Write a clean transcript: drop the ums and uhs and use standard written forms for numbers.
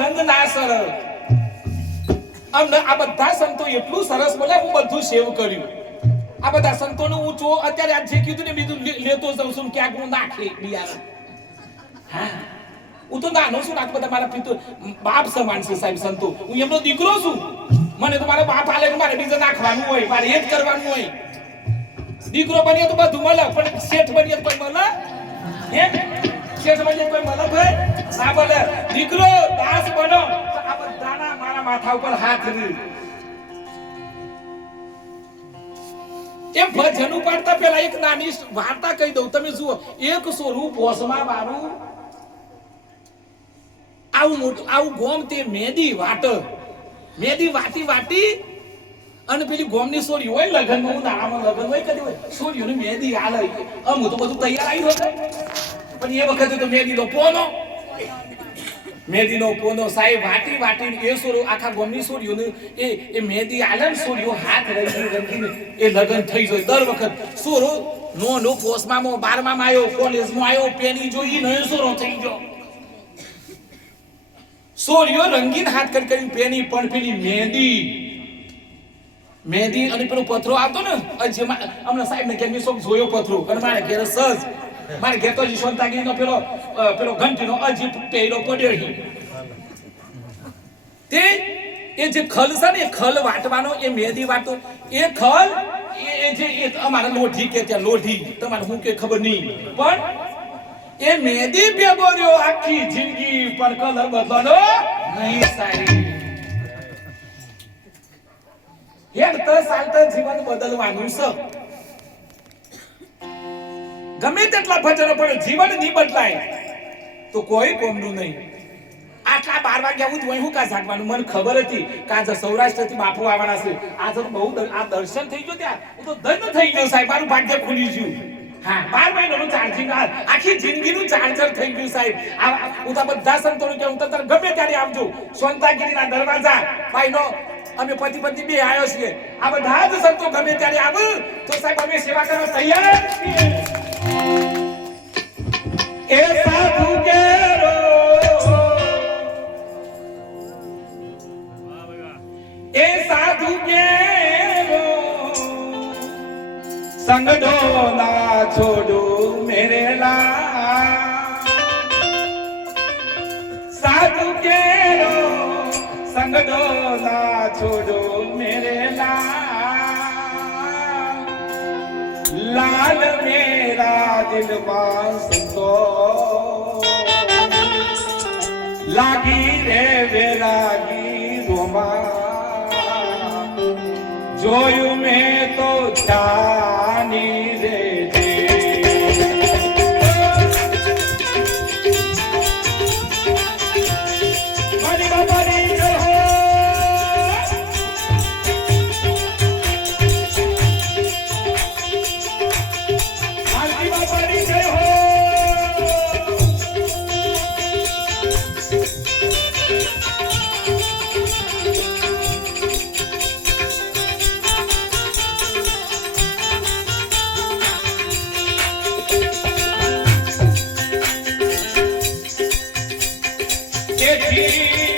રંગ ના સર અમને આ બધા સંતો એટલું સરસ બોલે હું બધું સેવ કર્યું આ બધા સંતોનું હું જો અત્યારે આ જે કીધું ને બીજું લેતો જાઉં છું ક્યાંક હું નાખે બિયારણ હા હું તો નાનો છું નાખ બધા મારા પિતા બાપ સમાન છે સાહેબ સંતો હું એમનો દીકરો છું મને તો મારા બાપ આલે મારે બીજું નાખવાનું હોય મારે એ જ કરવાનું હોય દીકરો બનીએ તો બધું મળે પણ શેઠ બનીએ કોઈ મળે હે શેઠ બનીએ કોઈ મળે ભાઈ ના બોલે દીકરો દાસ બનો આ બધાના મારા માથા ઉપર હાથ રી એ ભજન ઉપાડતા પહેલા એક નાની વાર્તા કહી દઉં તમે જુઓ એક સોરું પોસમાં વાળું આવું મોટું આવું ગોમ તે મેદી વાટી અને પેલી ગોમની સોરી હોય લગનમાં હું નાણામાં લગન હોય કદી હોય સોરીઓને મેદી હાલ હું તો બધું તૈયાર આવી હતો પણ એ વખતે તો મેદીનો પોનો સાહેબ વાટી એ સોરો આખા ગોમની સોરીઓને એ મેદી હાલે ને સોરીઓ હાથ રંગીને એ લગન થઈ જાય દર વખત સોરો નો પોસમાં 12માં આવ્યો કોલેજમાં આવ્યો પેની જોઈ નયો સોરો થઈ ગયો સોરીઓ રંગીન હાથ કરી પેની પણ પેલી મહેંદી અને પેલો પથરો આવતો ને જેમાં હમણાં સાહેબ ને કેમી શોખ જોયો પથરો અને મારે ઘેર સજ મારે ઘેર તો યશવંતાગીરીનો પેલો ઘંટીનો અજી પેલો પડ્યો તે એ જે ખલ છે ને એ ખલ વાટવાનો એ મહેંદી વાટતો એ ખલ એ જે અમારા લોઢી કે ત્યાં લોઢી તમારે હું કે ખબર નહીં પણ એ મહેંદી ભેગો રહ્યો આખી જિંદગી પણ કલર બદલવાનો નહીં સાહેબ જીવન બદલવાનું છે ગમે તેટલા ભજનો પણ જીવન નહીં બદલાય તો કોઈ કોમનું નહીં આટલા 12 વાગ્યા હું હું કા જાગવાનું મને ખબર હતી કે આજે સૌરાષ્ટ્રથી બાપુ આવવાના છે આજે બહુ આ દર્શન થઈ ગયો ત્યાં હું તો ધન્ય થઈ ગયો સાહેબ મારું ભાગ્ય ખુલી ગયું હા 12 મહિનાનું ચાર્જિંગ આખી જિંદગીનું ચાર્જર થઈ ગયું સાહેબ હું તો બધા સંતોને કે હું તો ગમે ત્યારે આવજો સોનતાગીરીના દરવાજા ભાઈનો અમે પતિ પત્ની બે આવ્યો છીએ આ બધા જ સંતો ગમે ત્યારે આવ તો સાહેબ અમે સેવા કરવા તૈયાર છીએ એ સાધુ કેરો संग डोला छोड़ो मेरे ला साधु के संग डोला छोड़ो मेरे लाल मेरा दिलवा संतो लागी रे वेरागी रोमा જોયું મેં તો જાની રે Get